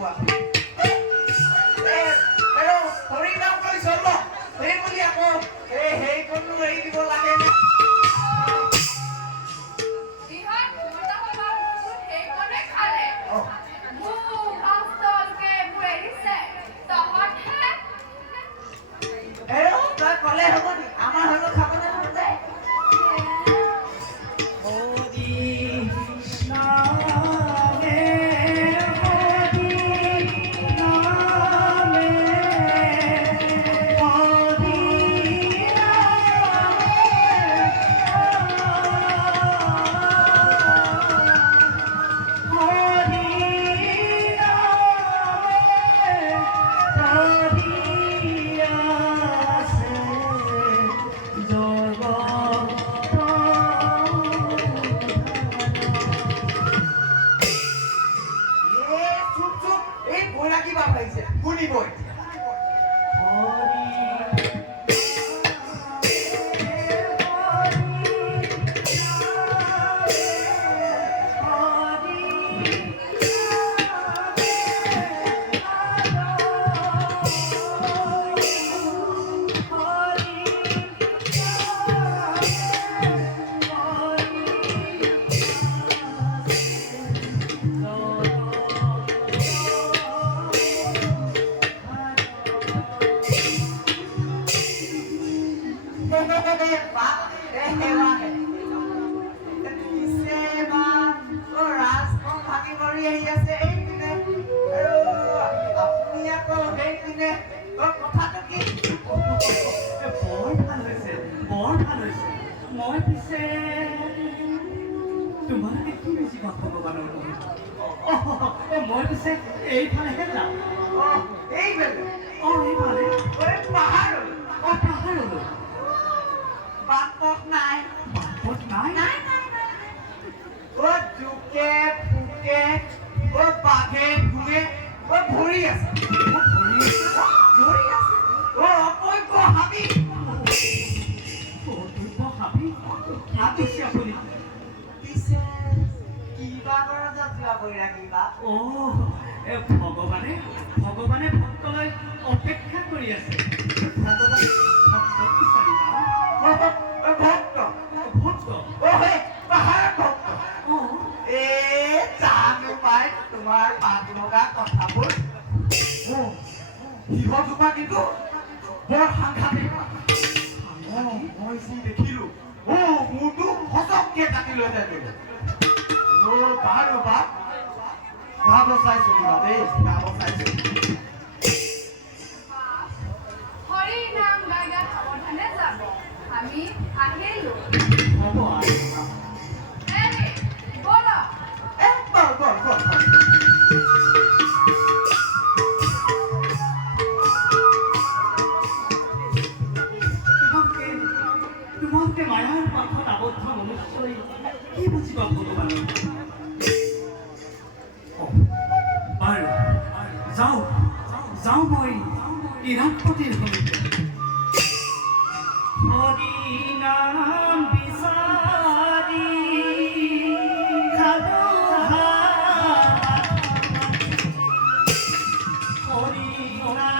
কোৱা হৰি নাম কৈ চল সেই বুলি আকৌ সেই কোনো এৰি দিব লাগে নে কলে হ'ব নি আমাৰ হলেও খাবলৈ মন যায় শুনিবই মই পিছে তোমালোকে কি বেছি ভগৱানৰ মই পিছে এইফালেহে যাওঁ এইফালে পাহাৰলৈ পাহাৰলৈ বাটপথ নাই জোকে পোকে বাঘে ঘূৰে ভৰি আছে অপব্য হাবি ভগৱানে ভক্তলৈ অপেক্ষা কৰি আছে তোমাৰ পাত লগা কথাবোৰ সিহঁতোপা কিন্তু বৰ সাংঘাতিক মই যি দেখিলো মোৰতো সচককে কাটি লৈ থাকে বাৰু বাপ গা বচাই চলিবা দেই গা বচাই চলিবা হৰি নাম গাই গাই সাৱধানে যাব আমি আহিলো হ'ব তোমালোকে মায়াৰ পাঠত আবদ্ধ মনুষ্যই কি বুজিবা ভগৱান বাৰু যাওঁ মই ইৰাপতিৰ হৰি নাম বিচাৰি হৰি নাম